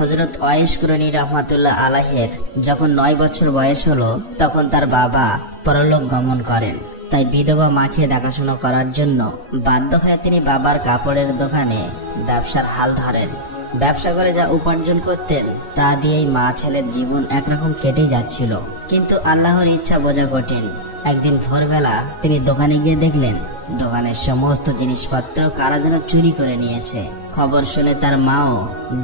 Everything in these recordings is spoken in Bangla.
হযরত ওয়াইস কুরনি রাহমাতুল্লাহ আলাইহির যখন 9 বছর বয়স হলো তখন তার বাবা পরলোক গমন করেন। তাই বিধবা মাকে দেখাশোনা করার জন্য বাধ্য হয়ে তিনি বাবার কাপড়ের দোকানে ব্যবসার হাল ধরেন। ব্যবসা করে যা উপার্জন করতেন তা দিয়েই মা ছেলের জীবন একরকম কেটে যাচ্ছিল। কিন্তু আল্লাহর ইচ্ছা বোঝা কঠিন। একদিন ভোরবেলা তিনি দোকানে গিয়ে দেখলেন দোকানের সমস্ত জিনিসপত্র কারা যেন চুরি করে নিয়েছে। খবর শুনে তার মাও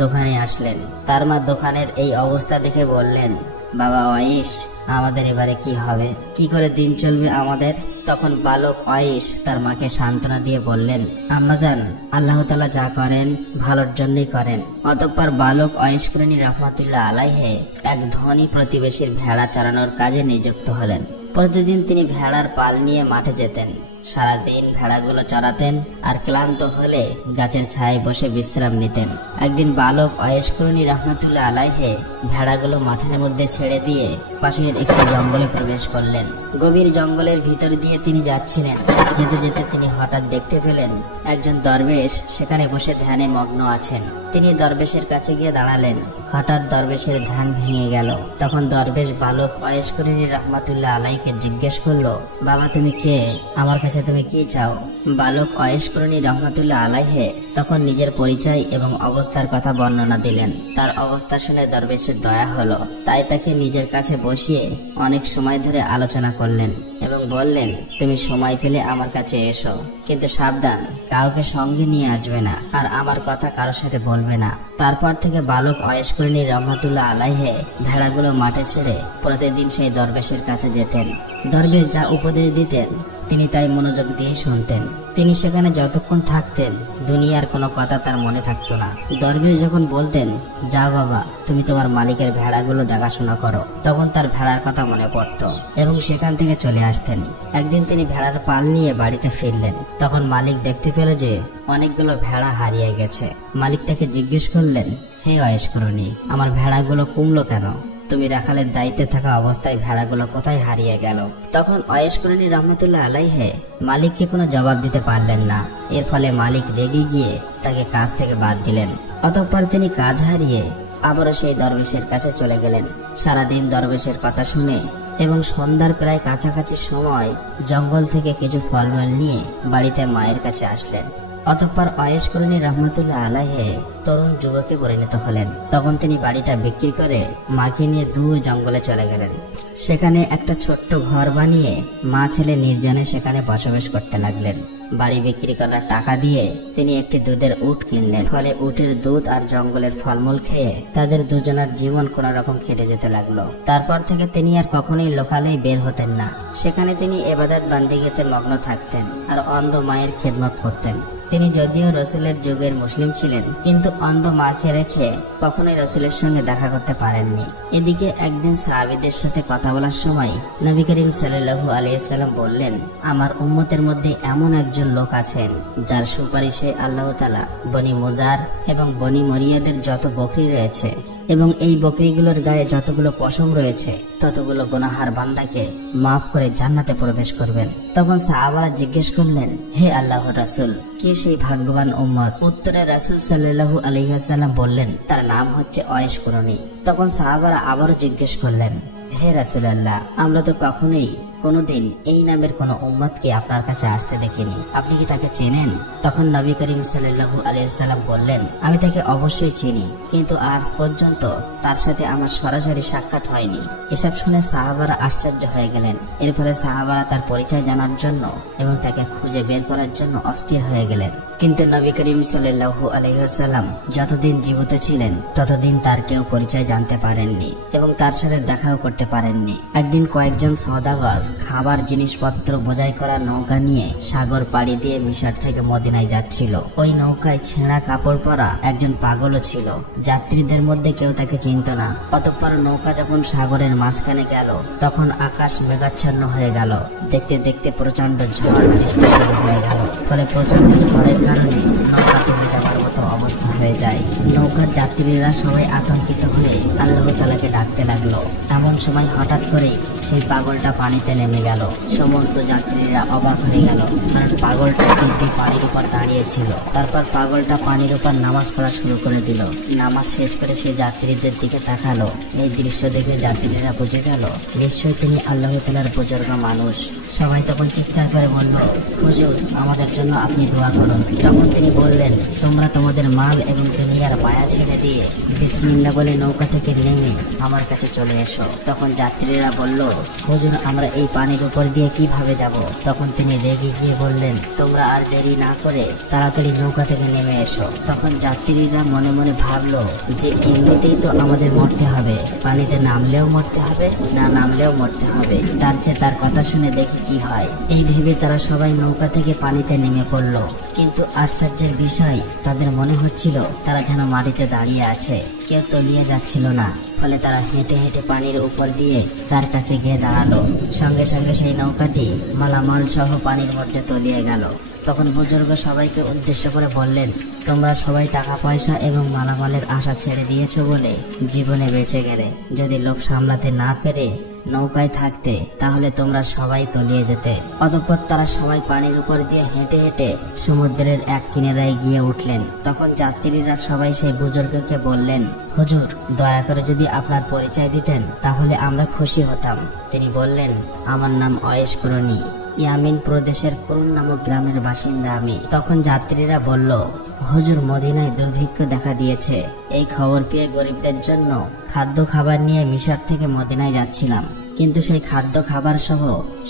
দোকানে আসলেন। তার মা দোকানের এই অবস্থা দেখে বললেন, বাবা ওয়াইস, আমাদের এবারে কি হবে, কি করে দিন চলবে আমাদের? তখন বালক ওয়াইস তার মাকে সান্ত্বনা দিয়ে বললেন, আম্মাজান, আল্লাহ তাআলা যা করেন ভালোর জন্যই করেন। অতঃপর বালক ওয়াইস কুরনি রাহমাতুল্লাহ আলাইহি এক ধনী প্রতিবেশীর ভেড়া চরানোর কাজে নিযুক্ত হলেন। প্রতিদিন তিনি ভেড়ার পাল নিয়ে মাঠে যেতেন। সারাদিন ভেড়াগুলো চড়াতেন আর ক্লান্ত হলে গাছের ছায়ায় বসে বিশ্রাম নিতেন। একদিন বালক ওয়াইস কুরনি রাহমাতুল্লাহ আলাইহি ভেড়াগুলো মাঠের মধ্যে ছেড়ে দিয়ে পাশের একটি জঙ্গলে প্রবেশ করলেন। গভীর জঙ্গলের ভিতর দিয়ে তিনি যাচ্ছিলেন। যেতে যেতে তিনি হঠাৎ দেখতে পেলেন একজন দরবেশ সেখানে বসে ধ্যানে মগ্ন আছেন। তিনি দরবেশের কাছে গিয়ে দাঁড়ালেন। হঠাৎ দরবেশের ধ্যান ভেঙে গেল। তখন দরবেশ বালক ওয়াইস কুরনি রাহমাতুল্লাহ আলাইহিকে জিজ্ঞেস করলো, বাবা তুমি কে, আমার কাছে তুমি কি চাও? বালক ওয়াইস কুরনি রাহমাতুল্লাহ আলাইহি তখন নিজের পরিচয় এবং অবস্থার কথা বর্ণনা দিলেন। তার অবস্থা শুনে দরবেশের দয়া হলো। তাই তাকে নিজের কাছে বসিয়ে অনেক সময় ধরে আলোচনা করলেন এবং বললেন, তুমি সময় পেলে আমার কাছে এসো, কিন্তু সাবধান, কাউকে সঙ্গে নিয়ে আসবে না আর আমার কথা কারোর সাথে বলবে না। তারপর থেকে বালক ওয়াইস কুরনি রাহমাতুল্লাহ আলাইহি ভেড়াগুলো মাঠে ছেড়ে প্রতিদিন সেই দরবেশের কাছে যেতেন। দরবেশ যা উপদেশ দিতেন তিনি তাই মনোযোগ দিয়ে শুনতেন। তিনি সেখানে যতক্ষণ থাকতেন দুনিয়ার কোনো কথা তার মনে থাকতো না। দরবেশ যখন বলতেন, যা বাবা, তুমি তোমার মালিকের ভেড়াগুলো দেখাশোনা করো, তখন তার ভেড়ার কথা মনে পড়তো এবং সেখান থেকে চলে আসতেন। একদিন তিনি ভেড়ার পাল নিয়ে বাড়িতে ফিরলেন। তখন মালিক দেখতে পেল যে অনেকগুলো ভেড়া হারিয়ে গেছে। মালিক তাকে জিজ্ঞেস করলেন, হে ওয়াইস কুরনি, আমার ভেড়াগুলো কমলো কেন? তুমি রাখালের দায়িত্বে থাকা অবস্থায় ভেড়াগুলো কোথায় হারিয়ে গেল? তখন ওয়াইস কুরনি রাহমাতুল্লাহ আলাইহি মালিককে কোনো জবাব দিতে পারলেন না। এর ফলে মালিক রেগে গিয়ে তাকে কাজ থেকে বাদ দিলেন। অতঃপর তিনি কাজ হারিয়ে আবারও সেই দরবেশের কাছে চলে গেলেন। সারাদিন দরবেশের কথা শুনে এবং সন্ধ্যার প্রায় কাছাকাছি সময় জঙ্গল থেকে কিছু ফলমূল নিয়ে বাড়িতে মায়ের কাছে আসলেন। অতঃপর ওয়াইস কুরনি রাহমাতুল্লাহ আলাইহি তরুণ যুবকে পরিণত হলেন। তখন তিনি বাড়িটা বিক্রি করে মাকে নিয়ে দূর জঙ্গলে চলে গেলেন। সেখানে একটা ছোট্ট ঘর বানিয়ে মা ছেলে নির্জনে সেখানে বসবাস করতে লাগলেন। বাড়ি বিক্রি করার টাকা দিয়ে তিনি একটি দুধের উট কিনলেন। ফলে উটের দুধ আর জঙ্গলের ফলমূল খেয়ে তাদের দুজনের জীবন কোন রকম কেটে যেতে লাগলো। তারপর থেকে তিনি আর কখনোই লোকালয়ে বের হতেন না। সেখানে তিনি ইবাদত বান্দিগিতে মগ্ন থাকতেন আর অন্ধ মায়ের খেদমত করতেন। তিনি যদিও রসুলের যুগের মুসলিম ছিলেন, কিন্তু অন্ধ মাকে রেখে কখনোই রসুলের সঙ্গে দেখা করতে পারেননি। এদিকে একদিন সাহাবীদের সাথে কথা বলার সময় নবী করিম সাল্লাল্লাহু আলাইহি ওয়াসাল্লাম বললেন, আমার উম্মতের মধ্যে এমন একজন লোক আছেন যার সুপারিশে আল্লাহ তাআলা বনি মুজার এবং বনি মরিয়াদের যত বকরি রয়েছে এবং এই বকরিগুলোর গায়ে যতগুলো পশম রয়েছে ততগুলো গুনাহগার বান্দাকে মাফ করে জান্নাতে প্রবেশ করবেন। তখন সাহাবারা জিজ্ঞেস করলেন, হে আল্লাহর রাসূল, কে সেই ভাগ্যবান উম্মত? উত্তরে রাসূল সাল্লাল্লাহু আলাইহি ওয়াসাল্লাম বললেন, তার নাম হচ্ছে ওয়াইস কুরনি। তখন সাহাবারা আবারও জিজ্ঞেস করলেন, হে রাসূলুল্লাহ, আমরা তো কখনোই কোনদিন এই নামের কোন উম্মতকে আপনার কাছে আসতে দেখিনি, আপনি কি তাকে চেনেন? তখন নবী করিম সাল্লাল্লাহু আলাইহি ওয়াসাল্লাম বললেন, আমি তাকে অবশ্যই চিনি, কিন্তু আজ পর্যন্ত তার সাথে আমার সরাসরি সাক্ষাৎ হয়নি। এসব শুনে সাহাবারা আশ্চর্য হয়ে গেলেন। এরপরে সাহাবারা তার পরিচয় জানার জন্য এবং তাকে খুঁজে বের করার জন্য অস্থির হয়ে গেলেন। কিন্তু নবী করিম সাল্লাল্লাহু আলাইহি ওয়াসাল্লাম যতদিন জীবিত ছিলেন ততদিন তার কেউ পরিচয় জানতে পারেননি এবং তার সাথে দেখাও করতে পারেননি। একদিন কয়েকজন সওদাগর খাবার জিনিসপত্র বোঝাই করা নৌকা নিয়ে সাগর পাড়ি দিয়ে মিশর থেকে মদিনায় যাচ্ছিল। ওই নৌকায় ছেঁড়া কাপড় পরা একজন পাগলও ছিল। যাত্রীদের মধ্যে কেউ তাকে চিনত না। অতঃপর নৌকা যখন সাগরের মাঝখানে গেল তখন আকাশ মেঘাচ্ছন্ন হয়ে গেল। দেখতে দেখতে প্রচন্ড ঝড় বৃষ্টি শুরু হয়ে গেল। ফলে প্রচন্ড ঝড়ের কারণে নৌকা ডুবে যাওয়ার মতো অবস্থা হয়ে যায়। নৌকার যাত্রীরা সবাই আতঙ্কিত হয়ে আল্লাহ তাআলাকে ডাকতে লাগলো। এমন সময় হঠাৎ করেই সেই পাগলটা পানিতে নেমে গেল। সমস্ত যাত্রীরা অবাক হয়ে গেল, কারণ পাগলটা দিব্যি পানির উপর দাঁড়িয়েছিল। তারপর পাগলটা পানির উপর নামাজ পড়া শুরু করে দিল। নামাজ শেষ করে সে যাত্রীদের দিকে তাকালো। এই দৃশ্য দেখে যাত্রীরা বুঝে গেল নিশ্চয়ই তিনি আল্লাহ তাআলার বুজুর্গ মানুষ। সবাই তখন চিৎকার করে বলল, হুজুর আমাদের জন্য আপনি দোয়া করুন। তখন তিনি বললেন, তোমরা তোমাদের মাল এবং দুনিয়ার মায়া ছেড়ে দিয়ে বিসমিল্লাহ বলে নৌকা থেকে নেমে আমার কাছে চলে এসো। তখন যাত্রীরা বলল, হুজুর আমরা এই পানির উপর দিয়ে কিভাবে যাব? তখন তিনি রেগে গিয়ে বললেন, তোমরা আর দেরি না করে তাড়াতাড়ি নৌকা থেকে নেমে এসো। তখন যাত্রীরা মনে মনে ভাবলো যে এমনিতেই তো আমাদের মরতে হবে, পানিতে নামলেও মরতে হবে, না নামলেও মরতে হবে, তার চেয়ে তার কথা শুনে দেখি কি হয়। এই ভেবে তারা সবাই নৌকা থেকে পানিতে নেমে পড়ল। কিন্তু আশ্চর্যের বিষয়, তাদের মনে হচ্ছিল তারা যেন মাটিতে দাঁড়িয়ে আছে, কেউ তলিয়ে যাচ্ছিল না। ফলে তারা হেঁটে হেঁটে পানির উপর দিয়ে তার কাছে গিয়ে দাঁড়ালো। সঙ্গে সঙ্গে সেই নৌকাটি মালামাল সহ পানির মধ্যে তলিয়ে গেল। তখন বুজুর্গ সবাইকে উদ্দেশ্য করে বললেন, তোমরা সবাই টাকা পয়সা এবং মালামালের আশা ছেড়ে দিয়েছো বলে জীবনে বেঁচে গেলে। যদি লোভ সামলাতে না পেরে নৌকায় থাকতে তাহলে তোমরা সবাই তলিয়ে যেতে। অতঃপর তারা সবাই পানির উপর দিয়ে হেঁটে হেঁটে সমুদ্রের এক কিনারায় গিয়ে উঠলেন। তখন যাত্রীরা সবাই সেই বুজুর্গকে বললেন, হুজুর দয়া করে যদি আপনার পরিচয় দিতেন তাহলে আমরা খুশি হতাম। তিনি বললেন, আমার নাম অয়েশ কুরনি, ইয়ামিন প্রদেশের কুরুন নামক গ্রামের বাসিন্দা আমি। তখন যাত্রীরা বলল, হুজুর মদিনায় দুর্ভিক্ষ দেখা দিয়েছে। এই খবর পেয়ে গরিবদের জন্য খাদ্য খাবার নিয়ে মিশর থেকে মদিনায় যাচ্ছিলাম, কিন্তু সেই খাদ্য খাবার সহ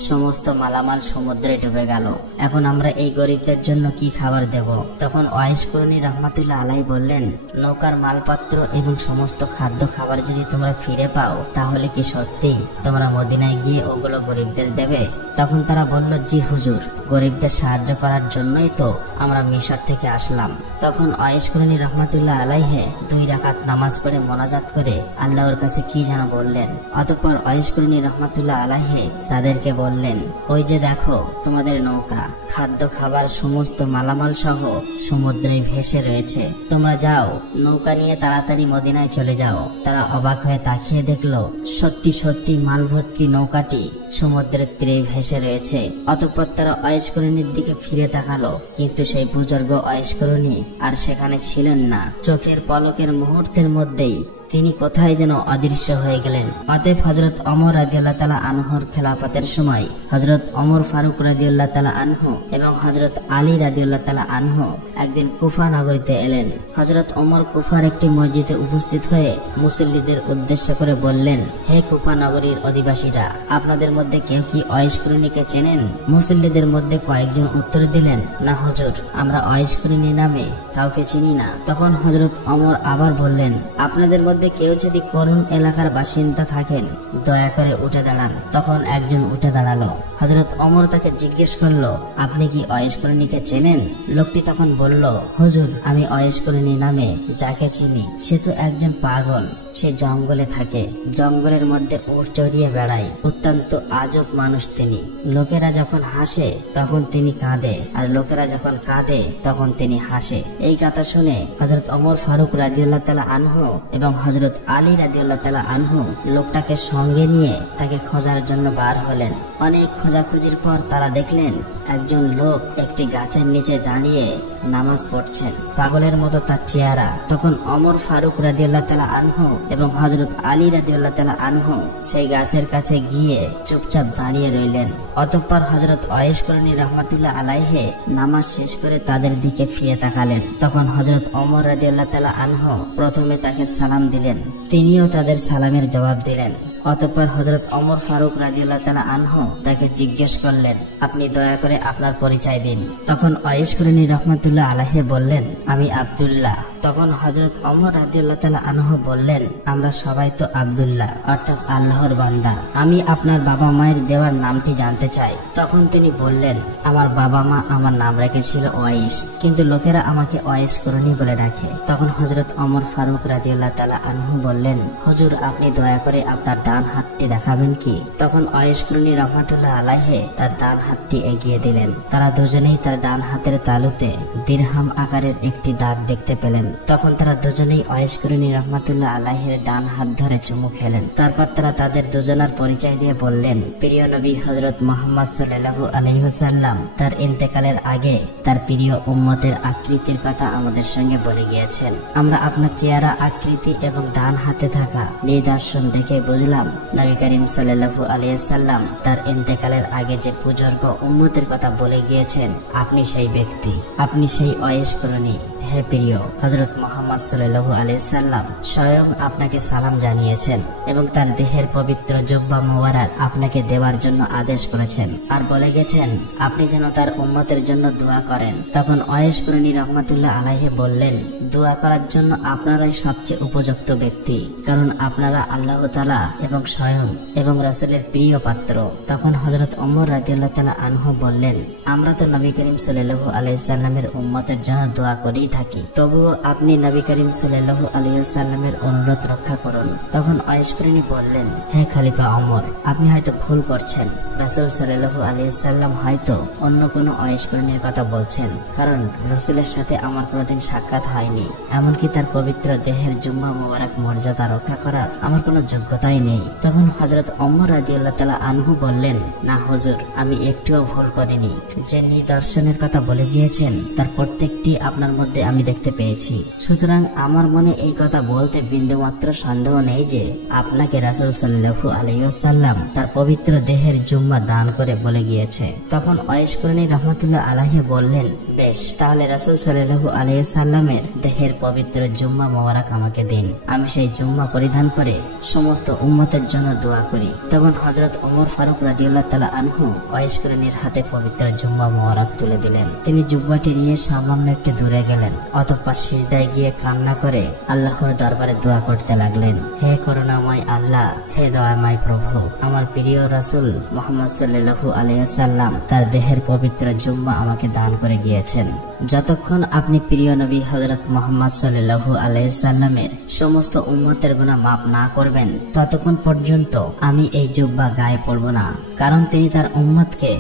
সমস্ত মালামাল সমুদ্রে ডুবে গেল। এখন আমরা এই গরিবদের জন্য কি খাবার দেব? তখন ওয়াইস কুরনি রাহমাতুল্লাহ আলাইহি বললেন, নৌকার মালপত্র এবং সমস্ত খাদ্য খাবার যদি তোমরা ফিরে পাও তাহলে কি সত্যি তোমরা মদিনায় গিয়ে ওগুলো গরিবদের দেবে? তখন তারা বলল, জি হুজুর, গরিবদের সাহায্য করার জন্যই তো আমরা মিশর থেকে আসলাম। তখন ওয়াইস কুরনি রাহমাতুল্লাহ আলাইহি 2 রাকাত নামাজ পড়ে মোনাজাত করে আল্লাহর কাছে কি যেন বললেন। অতঃপর ওয়াইস কুরনি রাহমাতুল্লাহ আলাইহি তাদেরকে বললেন, ওই যে দেখো তোমাদের নৌকা, খাদ্য খাবার সমস্ত মালামাল সহ সমুদ্রে ভেসে রয়েছে, তোমরা যাও নৌকা নিয়ে তাড়াতাড়ি মদিনায় চলে যাও। তারা অবাক হয়ে তাকিয়ে দেখলো সত্যি সত্যি মাল ভর্তি নৌকাটি সমুদ্রের তীরে ভেসে রয়েছে। অতঃপর তারা ওয়াইস কুরনির দিকে ফিরে তাকালো, কিন্তু সেই বুজুর্গ ওয়াইস কুরনি আর সেখানে ছিলেন না। চোখের পলকের মুহূর্তের মধ্যেই তিনি কোথায় যেন অদৃশ্য হয়ে গেলেন। অতএব হযরত ওমর রাদিয়াল্লাহু তাআলা আনহুর খেলাফতের সময় হযরত ওমর ফারুক রাদিয়াল্লাহু তাআলা আনহু এবং হযরত আলী রাদিয়াল্লাহু তাআলা আনহু একদিন কুফা নগরীতে এলেন। হযরত ওমর কুফার একটি মসজিদে উপস্থিত হয়ে মুসল্লিদের উদ্দেশ্য করে বললেন, হে কুফা নগরীর অধিবাসীরা, আপনাদের মধ্যে কেউ কি ওয়াইস কুরনিকে চেনেন? মুসল্লিদের মধ্যে কয়েকজন উত্তর দিলেন, না হুজুর, আমরা ওয়াইস কুরনি নামে কাউকে চিনি না। তখন হযরত ওমর আবার বললেন, আপনাদের মধ্যে কেউ যদি করুণ এলাকার বাসিন্দা থাকেন দয়া করে উঠে দাঁড়ান। তখন একজন উঠে দাঁড়ালো। হযরত ওমর তাকে জিজ্ঞেস করলো, আপনি কি ওয়াইস কুরনিকে চেনেন? লোকটি তখন বলল, হুজুর, আমি ওয়াইস কুরনি নামে যাকে চিনি সে তো একজন পাগল। সে জঙ্গলে থাকে, জঙ্গলের মধ্যে উট চড়িয়ে বেড়ায়, অত্যন্ত আজব মানুষ তিনি। লোকেরা যখন হাসে তখন তিনি কাঁদে, আর লোকেরা যখন কাঁদে তখন তিনি হাসে। এই কথা শুনে হযরত ওমর ফারুক রাদিয়াল্লাহু তাআলা আনহু এবং হযরত আলী রাদিয়াল্লাহু তাআলা আনহু লোকটাকে সঙ্গে নিয়ে তাকে খোঁজার জন্য বার হলেন। অনেক খোঁজাখুঁজির পর তারা দেখলেন একজন লোক একটি গাছের নিচে দাঁড়িয়ে নামাজ পড়ছেন, পাগলের মতো তার চেহারা। তখন ওমর ফারুক রাদিয়াল্লাহু তাআলা আনহু এবং হযরত আলী রাদিয়াল্লাহু তাআলা আনহু সেই গাছের কাছে গিয়ে চুপচাপ দাঁড়িয়ে রইলেন। অতঃপর হযরত ওয়াইস কুরনি রাহমাতুল্লাহ আলাইহি নামাজ শেষ করে তাদের দিকে ফিরে তাকালেন। তখন হযরত ওমর রাদিয়াল্লাহু তাআলা আনহু প্রথমে তাকে সালাম দিলেন, তিনিও তাদের সালামের জবাব দিলেন। অতঃপর হযরত ওমর ফারুক রাদিয়াল্লাহু তাআলা আনহু তাকে জিজ্ঞেস করলেন, আপনি দয়া করে আপনার পরিচয় দিন। তখন ওয়াইস কুরনি রাহমাতুল্লাহ আলাইহি বললেন, আমি আব্দুল্লাহ। তখন হযরত ওমর রাদিয়াল্লাহু তাআলা আনহু বললেন, আমরা সবাই তো আব্দুল্লাহ অর্থাৎ আল্লাহর বান্দা, আমি আপনার বাবা মায়ের দেওয়ার নামটি জানতে চাই। তখন তিনি বললেন, আমার বাবা মা আমার নাম রেখেছিল ওয়াইস, কিন্তু লোকেরা আমাকে ওয়াইস কুরনি বলে ডাকে। তখন হযরত ওমর ফারুক রাদিয়াল্লাহু তাআলা আনহু বললেন, হুজুর, আপনি দয়া করে আপনার ডান হাতটি দেখাবেন কি? তখন ওয়াইস করণী রহমাতুল্লাহ আলাইহি তার ডান হাতটি এগিয়ে দিলেন। তারা দুজনেই তার ডান হাতের তালুতে দিরহাম আকারের একটি দাগ দেখতে পেলেন। তখন তারা দুজনেই ওয়াইস করণী রহমাতুল্লাহ আলাইহির ডান হাত ধরে চুমু খেলেন। তারপর তারা তাদের দুজনার পরিচয় দিয়ে বললেন, প্রিয় নবী হযরত মুহাম্মদ সাল্লাল্লাহু আলাইহি ওয়াসাল্লাম তার ইন্তেকালের আগে তার প্রিয় উম্মতের আকৃতির কথা আমাদের সঙ্গে বলে গিয়েছেন। আমরা আপনার চেহারা, আকৃতি এবং ডান হাতে থাকা নিদর্শন দেখে বুঝলাম নবী করিম সাল্লাল্লাহু আলাইহি ওয়াসাল্লাম তার ইন্তেকালের আগে যে বুজুর্গ উম্মতের কথা বলে গিয়েছেন, আপনি সেই ব্যক্তি, আপনি সেই ওয়াইস করণী। হে প্রিয় হযরত মুহাম্মদ সাল্লাল্লাহু আলাইহি ওয়াসাল্লাম স্বয়ং আপনাকে সালাম জানিয়েছেন এবং তার দেহের পবিত্র জুব্বা মুবারক আপনাকে দেওয়ার জন্য আদেশ করেছেন আর বলে গেছেন আপনি যেন তার উম্মতের জন্য দোয়া করেন। তখন ওয়াইস করণী রহমাতুল্লাহ আলাইহি বললেন, দোয়া করার জন্য আপনারাই সবচেয়ে উপযুক্ত ব্যক্তি, কারণ আপনারা আল্লাহ তাআলা এবং স্বয়ং এবং রাসূলের প্রিয় পাত্র। তখন হযরত ওমর রাদিয়াল্লাহু তাআলা আনহু বললেন, আমরা তো নবী করিম সাল্লাল্লাহু আলাইহি ওয়াসাল্লামের উম্মতের জন্য দোয়া করেই থাকি, তবুও আপনি নবী করিম সাল্লাল্লাহু আলাইহি ওয়াসাল্লামের অনুরোধ রক্ষা করুন। তখন ওয়াইস করণী বললেন, হে খলিফা ওমর, আপনি হয়তো ভুল করছেন। রাসূল সাল্লাল্লাহু আলাইহি ওয়াসাল্লাম হয়তো অন্য কোনো ওয়াইস করণীর কথা বলছেন, কারণ রাসূলের সাথে আমার কোনোদিন সাক্ষাৎ হয়নি, এমনকি তার পবিত্র দেহের জুম্মা মুবারক মর্যাদা রক্ষা করার আমার কোনো যোগ্যতাই নেই। তখন হযরত ওমর রাদিয়াল্লাহু তাআলা আনহু বললেন, না হুজুর, আমি একটুও ভুল করিনি। যে নিদর্শনের কথা বলে গিয়েছেন তার প্রত্যেকটি আপনার মধ্যে আমি দেখতে পেয়েছি। সুতরাং আমার মনে এই কথা বলতে বিন্দুমাত্র সন্দেহ নেই যে আপনাকে রাসূল সাল্লাল্লাহু আলাইহি ওয়াসাল্লাম তার পবিত্র দেহের জুম্মা দান করে বলে গিয়েছে। তখন ওয়াইস করণী রহমাতুল্লাহ আলাইহি বললেন, বেশ, তাহলে রাসূল সাল্লাল্লাহু আলাইহি ওয়াসাল্লামের দেহের পবিত্র জুম্মা মোবারক আমাকে দিন, আমি সেই জুম্মা পরিধান করে সমস্ত উম্মতের জন্য দোয়া করি। তখন হযরত ওমর ফারুক রাদিয়াল্লাহু তাআলা আনহু ওয়াইস করণীর হাতে পবিত্র জুম্মা মোবারক তুলে দিলেন। তিনি জুব্বাটি নিয়ে সামান্য একটু দূরে গেলেন, অতঃপর সিজদায় গিয়ে কান্না করে আল্লাহর দরবারে দোয়া করতে লাগলেন, হে করুণাময় আল্লাহ, হে দয়াময় প্রভু, আমার প্রিয় রাসূল মুহাম্মদ সাল্লাল্লাহু আলাইহি ওয়াসাল্লাম তার দেহের পবিত্র জুম্মা আমাকে দান করে গিয়েছেন। যতক্ষণ আপনি প্রিয় নবী হযরত মুহাম্মদ সাল্লাল্লাহু আলাইহি ওয়াসাল্লামের সমস্ত উম্মতের গুনাহ মাফ না করবেন, ততক্ষণ পর্যন্ত আমি এই জুব্বা গায়ে পরব না, কারণ তিনি তার উম্মতকে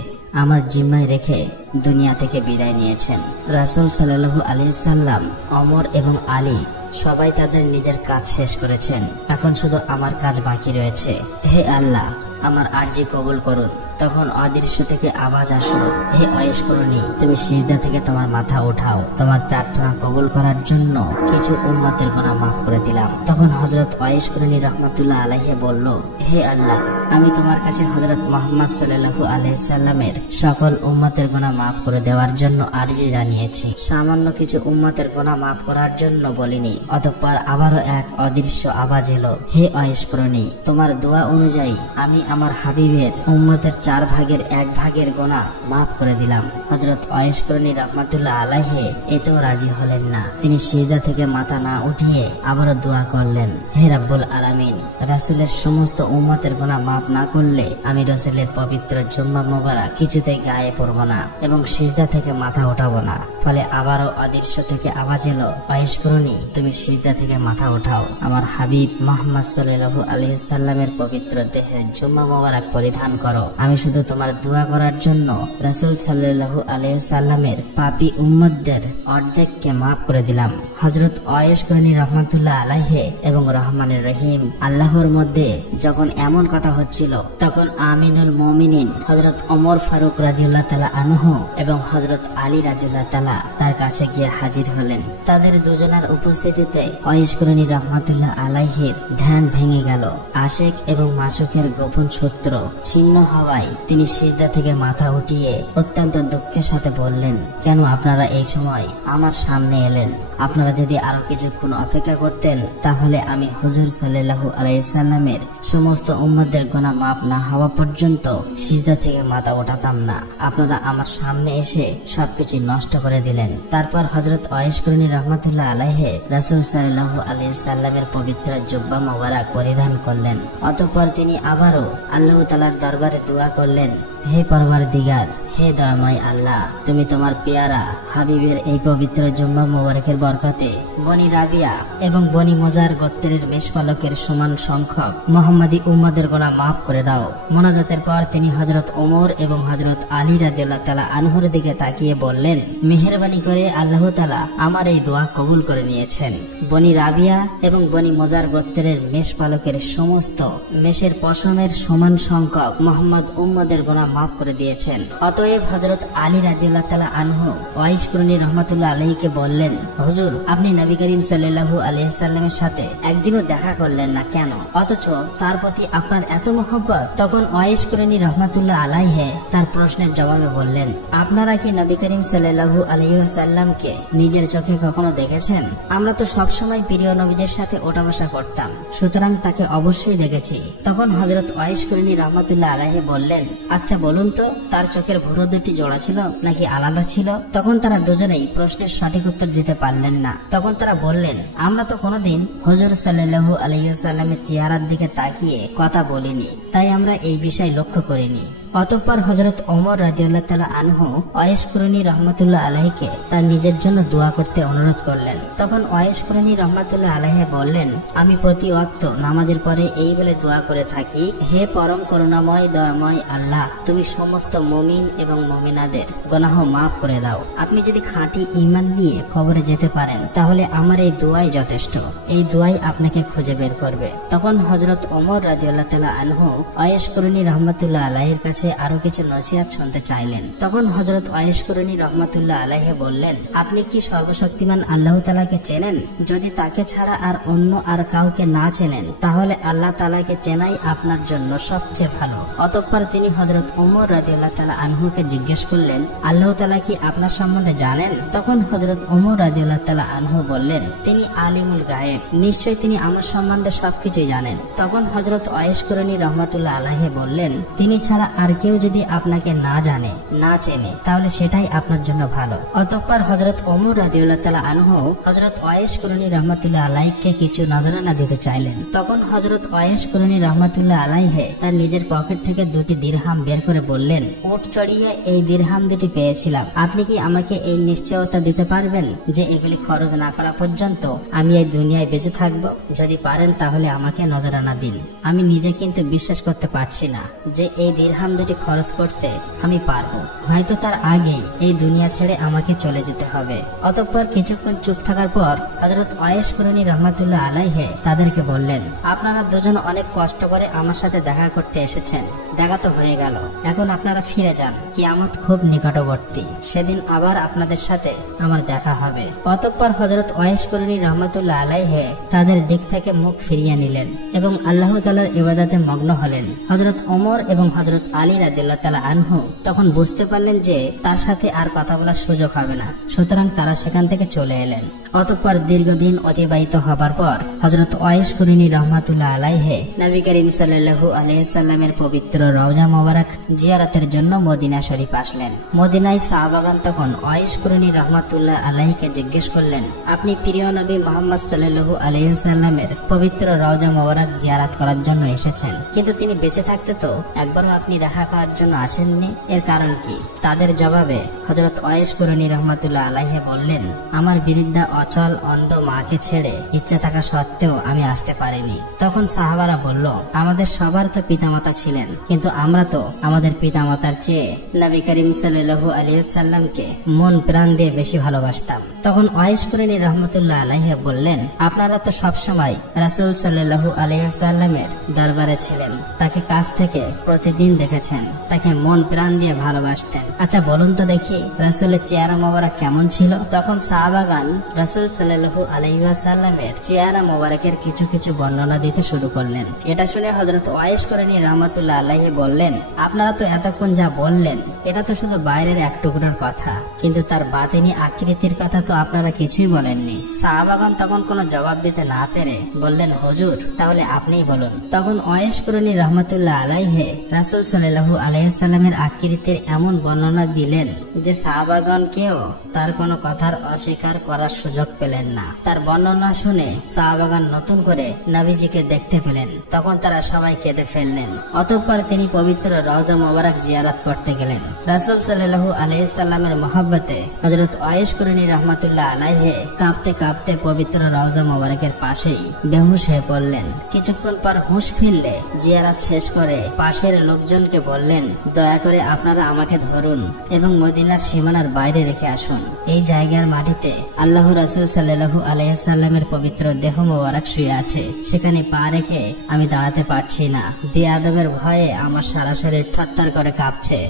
আমার জিম্মায় রেখে দুনিয়া থেকে বিদায় নিয়েছেন। রাসূল সাল্লাল্লাহু আলাইহি ওয়াসাল্লাম, ওমর এবং আলী সবাই তাদের নিজের কাজ শেষ করেছেন, এখন শুধু আমার কাজ বাকি রয়েছে। হে আল্লাহ, আমার আরজি কবুল করুন। তখন অদৃশ্য থেকে আওয়াজ আসলো, হে ওয়াইস করণী, তুমি সিজদা থেকে তোমার মাথা উঠাও, তোমার প্রার্থনা কবুল করার জন্য কিছু উম্মতের গুনাহ মাফ করে দিলাম। তখন হযরত ওয়াইস করণী রহমাতুল্লাহ আলাইহি বলল, হে আল্লাহ, আমি তোমার কাছে হযরত মুহাম্মদ সাল্লাল্লাহু আলাইহি সাল্লামের সকল উম্মতের গুনাহ মাফ করে দেওয়ার জন্য আরজি জানিয়েছি, সামান্য কিছু উম্মতের গুনাহ মাফ করার জন্য বলিনি। অতঃপর আবারও এক অদৃশ্য আওয়াজ এলো, হে ওয়াইস করণী, তোমার দোয়া অনুযায়ী আমি আমার হাবিবের উম্মতের 4 ভাগের 1 ভাগের গুনাহ মাফ করে দিলাম। হযরত ওয়াইস করণী রাহমাতুল্লাহ আলাইহি এতেও রাজি হলেন না। তিনি সিজদা থেকে মাথা না উঠিয়ে আবারও দোয়া করলেন, হে রাব্বুল আলামিন, রাসূলের সমস্ত উম্মতের গুনাহ মাফ না করলে আমি রাসূলের পবিত্র জুম্মা মোবারক কিছুতেই গায়ে পরব না এবং সিজদা থেকে মাথা উঠাবো না। ফলে আবারও অদৃশ্য থেকে আওয়াজ এলো, ওয়াইস করণী, তুমি সিজদা থেকে মাথা উঠাও, আমার হাবিব মুহাম্মদ সাল্লাল্লাহু আলাইহি সাল্লামের পবিত্র দেহের জুম্মা মোবারক পরিধান করো। আমি শুধু তোমার দোয়া করার জন্য রাসূল সাল্লাল্লাহু আলাইহি সাল্লামের পাপী উম্মতদের অর্ধেককে মাফ করে দিলাম। হযরত ওয়াইস করণী রাহমাতুল্লাহ আলাইহি এবং রহমানুর রহিম আল্লাহর মধ্যে যখন এমন কথা হচ্ছিল, তখন আমিনুল মুমিনিন হযরত ওমর ফারুক রাদিয়াল্লাহু তাআলা আনহু এবং হযরত আলী রাদিয়াল্লাহু তাআলা তার কাছে গিয়ে হাজির হলেন। তাদের দুজনের উপস্থিতিতে ওয়াইস করণী রাহমাতুল্লাহ আলাইহির ধ্যান ভেঙে গেল। আশিক এবং মাসুকের গোপন সূত্র ছিন্ন হওয়ায় তিনি সিজদা থেকে মাথা উঠিয়ে অত্যন্ত দুঃখের সাথে বললেন, কেন আপনারা এই সময় আমার সামনে এলেন? আপনারা যদি আরো কিছুক্ষণ অপেক্ষা করতেন, তাহলে আমি হুজুর সাল্লাল্লাহু আলাইহি সাল্লামের সমস্ত উম্মতদের গুনাহ মাফ না হওয়া পর্যন্ত সিজদা থেকে মাথা উঠাতাম না। আপনারা আমার সামনে এসে সবকিছু নষ্ট করে দিলেন। তারপর হযরত ওয়াইস করণী রাহমাতুল্লাহ আলাইহি রাসূল সাল্লাল্লাহু আলাইহি সাল্লামের পবিত্র জুব্বা মোবারক পরিধান করলেন। অতঃপর তিনি আবারও আল্লাহ তাআলার দরবারে দোয়া করলেন, হে পরওয়ারদিগার, হে দয়াময় আল্লাহ, তুমি তোমার পেয়ারা হাবিবের এই পবিত্র জুম্মা মোবারকের বরকতে বনি রাবিয়া এবং বনি মোজার গোত্রের মেষপালকের সমান সংখ্যক মোহাম্মদী উম্মাদের গুনাহ মাফ করে দাও। মোনাজাতের পর তিনি হযরত ওমর এবং হযরত আলী রাদিয়াল্লাহু তাআলা আনহুর দিকে তাকিয়ে বললেন, মেহেরবানি করে আল্লাহ তাআলা আমার এই দোয়া কবুল করে নিয়েছেন। বনি রাবিয়া এবং বনি মোজার গোত্রের মেষপালকের সমস্ত মেষের পশমের সমান সংখ্যক মোহাম্মদ উম্মাদের গুনাহ মাফ করে দিয়েছেন। অতএব হযরত আলী রাদিয়াল্লাহু তাআলা আনহু ওয়াইস কুরনি রাহমাতুল্লাহ আলাইহিকে বললেন, হুজুর, আপনি নবী করিম সাল্লাল্লাহু আলাইহি সাল্লামের সাথে একদিনও দেখা করলেন না কেন, অথচ তার প্রতি আপনার এত মহব্বত? তখন ওয়াইস কুরনি রাহমাতুল্লাহ আলাইহি তার প্রশ্নের জবাবে বললেন, আপনারা কি নবী করিম সাল্লাল্লাহু আলাইহি ওয়াসাল্লামকে নিজের চোখে কখনো দেখেছেন? আমরা তো সবসময় প্রিয় নবীদের সাথে ওঠা বসা করতাম, সুতরাং তাকে অবশ্যই দেখেছি। তখন হযরত ওয়াইস কুরনি রাহমাতুল্লাহ আলাইহি বললেন, আচ্ছা বলুন তো, তার চোখের ভুরু দুটি জোড়া ছিল নাকি আলাদা ছিল? তখন তারা দুজনেই প্রশ্নের সঠিক উত্তর দিতে পারলেন না। তখন তারা বললেন, আমরা তো কোনোদিন হুজুর সাল্লাল্লাহু আলাইহি ওয়াসাল্লামের চেহারার দিকে তাকিয়ে কথা বলিনি, তাই আমরা এই বিষয় লক্ষ্য করিনি। অতঃপর হযরত ওমর রাদিয়াল্লাহু তাআলা আনহু ওয়াইস কুরনি রাহমাতুল্লাহ আলাইহিকে তার নিজের জন্য দোয়া করতে অনুরোধ করলেন। তখন ওয়াইস কুরনি রাহমাতুল্লাহ আলাইহি বললেন, আমি প্রতি ওয়াক্ত নামাজের পরে এই বলে দোয়া করে থাকি, হে পরম করুণাময় দয়াময় আল্লাহ, তুমি সমস্ত মুমিন এবং মুমিনাদের গুনাহ মাফ করে দাও। আপনি যদি খাঁটি ঈমান নিয়ে কবরে যেতে পারেন তাহলে আমার এই দোয়াই যথেষ্ট, এই দোয়াই আপনাকে খুঁজে বের করবে। তখন হযরত ওমর রাদিয়াল্লাহু তাআলা আনহু ওয়াইস কুরনি রাহমাতুল্লাহ আলাইহির কাছে আরো কিছু নসিহত শুনতে চাইলেন। তখন হযরত ওয়াইস কুরনি রাহমাতুল্লাহ আলাইহি বললেন, আপনি কি সর্বশক্তিমান আল্লাহ তাআলাকে চেনেন? যদি তাকে ছাড়া আর অন্য আর কাউকে না চেনেন তাহলে আল্লাহ তাআলাকে চেনাই আপনার জন্য সবচেয়ে ভালো। অতঃপর তিনি হযরত ওমর রাদিয়াল্লাহু তাআলা আনহুকে জিজ্ঞেস করলেন, আল্লাহ তাআলা কি আপনার সম্বন্ধে জানেন? তখন হযরত ওমর রাদিয়াল্লাহু তাআলা আনহু বললেন, তিনি আলিমুল গায়েব, নিশ্চয়ই তিনি আমার সম্বন্ধে সবকিছুই জানেন। তখন হযরত ওয়াইস কুরনি রাহমাতুল্লাহ আলাইহি বললেন, তিনি ছাড়া আর কেউ যদি আপনাকে না জানে না চেনে তাহলে সেটাই আপনার জন্য ভালো। অতঃপর হযরত ওমর রাদিয়াল্লাহু তাআলা আনহু হযরত ওয়াইস কুরনি রাহমাতুল্লাহ আলাইহিকে কিছু নজরানা দিতে চাইলেন। তখন হযরত ওয়াইস কুরনি রাহমাতুল্লাহ আলাইহি তার নিজের পকেট থেকে দুটি দিরহাম বের করে বললেন, উট চড়িয়ে এই দিরহাম দুটি পেয়েছিলাম, আপনি কি আমাকে এই নিশ্চয়তা দিতে পারবেন যে এগুলি খরচ না করা পর্যন্ত আমি এই দুনিয়ায় বেঁচে থাকব? যদি পারেন তাহলে আমাকে নজরানা দিন। আমি নিজে কিন্তু বিশ্বাস করতে পারছি না যে এই দিরহাম দুটি খরচ করতে আমি পারবো, হয়তো তার আগেই এই দুনিয়া ছেড়ে আমাকে চলে যেতে হবে। অতঃপর কিছুক্ষণ চুপ থাকার পর হযরত ওয়াইস কুরনি রাহমাতুল্লাহ আলাইহি তাদেরকে বললেন, আপনারা দুজন অনেক কষ্ট করে আমার সাথে দেখা করতে এসেছেন, দেখা তো হয়ে গেল, এখন আপনারা ফিরে যান, কিয়ামত খুব নিকটবর্তী, সেদিন আবার আপনাদের সাথে আমার দেখা হবে। অতঃপর হযরত ওয়াইস কুরনি রাহমাতুল্লাহ আলাইহি তাদের দিক থেকে মুখ ফিরিয়ে নিলেন এবং আল্লাহ তাআলার ইবাদতে মগ্ন হলেন। হযরত ওমর এবং হযরত আলী রাদিয়াল্লাহু তাআলা আনহু তখন বুঝতে পারলেন যে তার সাথে আর কথা বলার সুযোগ হবে না, সুতরাং তারা সেখান থেকে চলে এলেন। অতঃপর দীর্ঘদিন অতিবাহিত হবার পর হযরত ওয়াইস কুরনি রাহমাতুল্লাহ আলাইহি নবী করিম সাল্লাল্লাহু আলাইহি সাল্লামের পবিত্র রওজা মোবারক জিয়ারতের জন্য মদিনা শরীফ আসলেন। মদিনায় সাহাবাগণ তখন ওয়াইস কুরনি রাহমাতুল্লাহ আলাইহিকে জিজ্ঞেস করলেন, আপনি প্রিয় নবী মুহাম্মদ সাল্লাল্লাহু আলাইহি সাল্লামের পবিত্র রওজা মোবারক জিয়ারত করার জন্য এসেছেন, কিন্তু তিনি বেঁচে থাকতে তো একবারও আপনি দেখা করার জন্য আসেননি, এর কারণ কি? তাদের জবাবে হযরত ওয়াইস কুরনি রাহমাতুল্লাহ আলাইহি বললেন, আমার বিরুদ্ধে অচল অন্ধ মাকে ছেড়ে ইচ্ছা থাকা সত্ত্বেও আমি আসতে পারিনি। তখন সাহাবারা বলল, আমাদের সবার তো পিতামাতা ছিলেন, কিন্তু আমরা তো আমাদের পিতামাতার চেয়ে নবী করিম সাল্লাল্লাহু আলাইহি ওয়াসাল্লামকে মন প্রাণ দিয়ে বেশি ভালোবাসতাম। তখন ওয়াইস কুরনি রাহমাতুল্লাহ আলাইহি বললেন, আপনারা তো সবসময় রাসূল সাল্লাল্লাহু আলাইহি ওয়াসাল্লামের দরবারে ছিলেন, তাকে কাছ থেকে প্রতিদিন দেখেছেন, তাকে মন প্রাণ দিয়ে ভালোবাসতেন, আচ্ছা বলুন তো দেখি রাসূলের চেহারা মোবারক কেমন ছিল? তখন সাহাবাগণ রাসূল সাল্লাল্লাহু আলাইহি ওয়াসাল্লামের চেহারা মোবারকের কিছু কিছু বর্ণনা দিতে শুরু করলেন। এটা শুনে হযরত ওয়াইস কুরনি রাহমাতুল্লাহ আলাইহি বললেন, আপনারা তো এতক্ষণ যা বললেন এটা তো শুধু বাইরের এক টুকরার কথা, কিন্তু তার বাতিনি আকৃতির কথা তো আপনারা কিছুই বলেননি। সাহাবাগণ তখন কোনো জবাব দিতে না পেরে বললেন, হুজুর তাহলে আপনিই বলুন। তখন ওয়াইস কুরনি রাহমাতুল্লাহ আলাইহি রাসূল সাল্লাল্লাহু আলাইহি সাল্লামের আকৃতির এমন বর্ণনা দিলেন যে সাহাবাগণকেও তার কোনো কথার অস্বীকার করার সুযোগ পেলেন না। তার বর্ণনা শুনে সাহাবাগণ নতুন করে নবীজিকে দেখতে পেলেন। তখন তারা সবাই কেঁদে ফেললেন। অতঃপর তিনি পবিত্র রওজা মোবারক জিয়ারত করতে গেলেন। রাসূল সাল্লাল্লাহু আলাইহি সাল্লামের মহব্বতে হযরত ওয়াইস কুরনি রাহমাতুল্লাহ আলাইহি কাঁপতে কাঁপতে পবিত্র রওজা মোবারকের পাশেই বেহুশ হয়ে পড়লেন। কিছুক্ষণ পর হুঁশ ফিরলে জিয়ারত শেষ করে পাশের লোকজনকে বললেন, দয়া করে আপনারা আমাকে ধরুন এবং মদিনার সীমানার বাইরে রেখে আসুন। এই জায়গার মাটিতে আল্লাহ রাসূল সাল্লাল্লাহু আলাইহি সাল্লামের পবিত্র দেহ মোবারক শুয়ে আছে। সেখানে পা রেখে আমি দাঁড়াতে পারছি না। বেয়াদবের ভয়ে আমার সারা শরীর থরথর করে কাঁপছে।